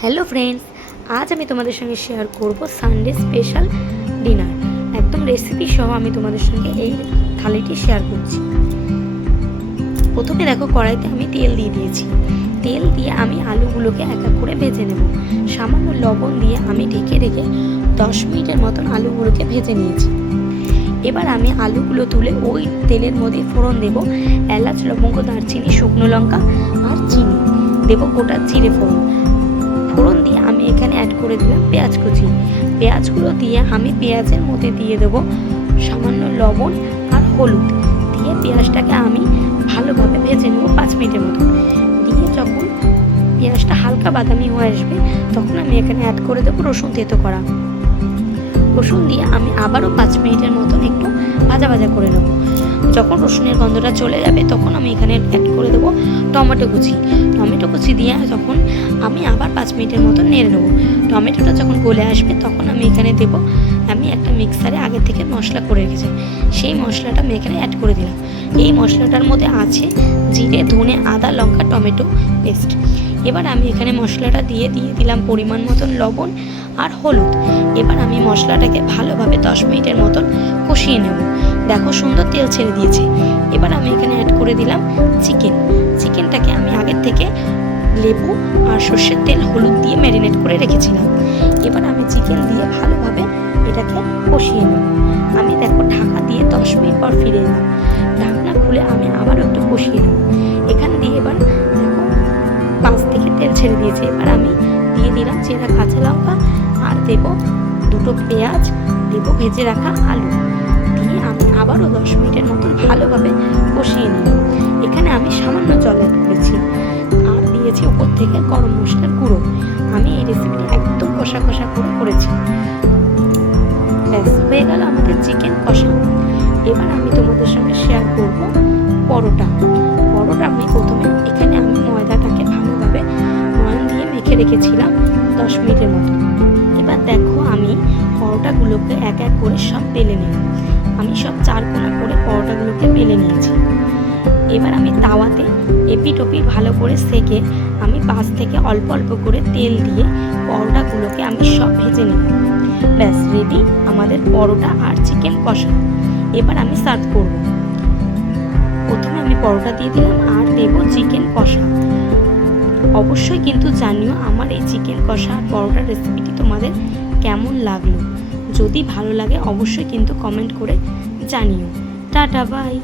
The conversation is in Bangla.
হ্যালো ফ্রেন্ডস, আজ আমি তোমাদের সঙ্গে শেয়ার করব সানডে স্পেশাল ডিনার একদম রেসিপি সহ আমি তোমাদের সঙ্গে এই থালিটি শেয়ার করছি। প্রথমে দেখো কড়াইতে আমি তেল দিয়ে দিয়েছি। তেল দিয়ে আমি আলুগুলোকে এক এক করে ভেজে নেব। সামান্য লবণ দিয়ে আমি ঢেকে রেখে দশ মিনিটের মতন আলুগুলোকে ভেজে নিয়েছি। এবার আমি আলুগুলো তুলে ওই তেলের মধ্যে ফোড়ন দেব। এলাচ, লবঙ্গ, দারচিনি, শুকনো লঙ্কা আর চিনি। দেবো গোটা জিরে ফোড়ন। করে দিলাম পেঁয়াজ কুচি। পেঁয়াজগুলো দিয়ে আমি পেঁয়াজের মধ্যে দিয়ে দেবো সামান্য লবণ আর হলুদ। দিয়ে পেঁয়াজটাকে আমি ভালোভাবে ভেজে নেব পাঁচ মিনিটের মতো। দিয়ে যখন পেঁয়াজটা হালকা বাদামি হয়ে আসবে, তখন আমি এখানে অ্যাড করে দেবো রসুন থেতো করা। রসুন দিয়ে আমি আবারও পাঁচ মিনিটের মতন একটু ভাজা ভাজা করে নেব। যখন রসুনের গন্ধটা চলে যাবে তখন আমি এখানে অ্যাড করে দেবো টমেটো কুচি। টমেটো কুচি দিয়ে যখন আমি আবার পাঁচ মিনিটের মতন নেড়ে নেব। টমেটোটা যখন গলে আসবে তখন আমি এখানে দেবো, আমি একটা মিক্সারে আগে থেকে মশলা করে রেখেছি। সেই মশলাটা আমি এখানে অ্যাড করে দিলাম। এই মশলাটার মধ্যে আছে জিরে, ধনে, আদা, লঙ্কা, টমেটো পেস্ট এবার আমি এখানে মশলাটা দিয়ে দিয়ে দিলাম পরিমাণ মতন লবণ আর হলুদ। এবার আমি মশলাটাকে ভালোভাবে দশ মিনিটের মতন কষিয়ে নেব। দেখো সুন্দর তেল ছেড়ে দিয়েছে। এবার আমি এখানে অ্যাড করে দিলাম চিকেন। চিকেনটাকে আমি আগের থেকে লেবু আর সর্ষের তেল হলুদ দিয়ে ম্যারিনেট করে রেখেছিলাম। এবার আমি চিকেন দিয়ে ভালোভাবে এটাকে কষিয়ে নেব। আমি দেখো ঢাকা দিয়ে দশ মিনিট পর ফিরে এলাম। ঢাকনা খুলে আমি আবারও একটু কষিয়ে নেব। এখান দিয়ে এবার ছেড়ে দিয়েছে। এবার আমি দিয়ে দিলাম চেরা কাঁচা লঙ্কা, আর দেব দুটো পেঁয়াজ, দেব ভেজে রাখা আলু। দিয়ে আমি আবারও দশ মিনিটের মতন ভালোভাবে কষিয়ে নিলাম। এখানে আমি সামান্য জল অ্যাড করেছি। আর দিয়েছি ওপর থেকে গরম মশলার গুঁড়ো। আমি এই রেসিপিটি একদম কষা কষা করে করেছি। ব্যাস, হয়ে গেল আমাদের চিকেন কষা। এবার আমি তোমাদের সঙ্গে শেয়ার করব পরোটা। পরোটা আমি প্রথমে রেখেছিলাম দশ মিনিটের মতো। এবার দেখো আমি পরোটাগুলোকে এক এক করে সব বেলে নিলাম। আমি সব চার কোনা করে পরোটাগুলোকে বেলে নিয়েছি। এবার আমি তাওয়াতে এপি টপি ভালো করে সেকে আমি পাশ থেকে অল্প অল্প করে তেল দিয়ে পরোটাগুলোকে আমি সব ভেজে নিই ব্যাস রেডি আমাদের পরোটা আর চিকেন কষা। এবার আমি সার্ভ করব। প্রথমে আমি পরোটা দিয়ে দিলাম আর দেব চিকেন কষা। অবশ্যই কিন্তু জানিও আমার এই চিকেন কষা পরোটার রেসিপিটি তোমাদের কেমন লাগল। যদি ভালো লাগে, অবশ্যই কিন্তু কমেন্ট করে জানিও। Tata bye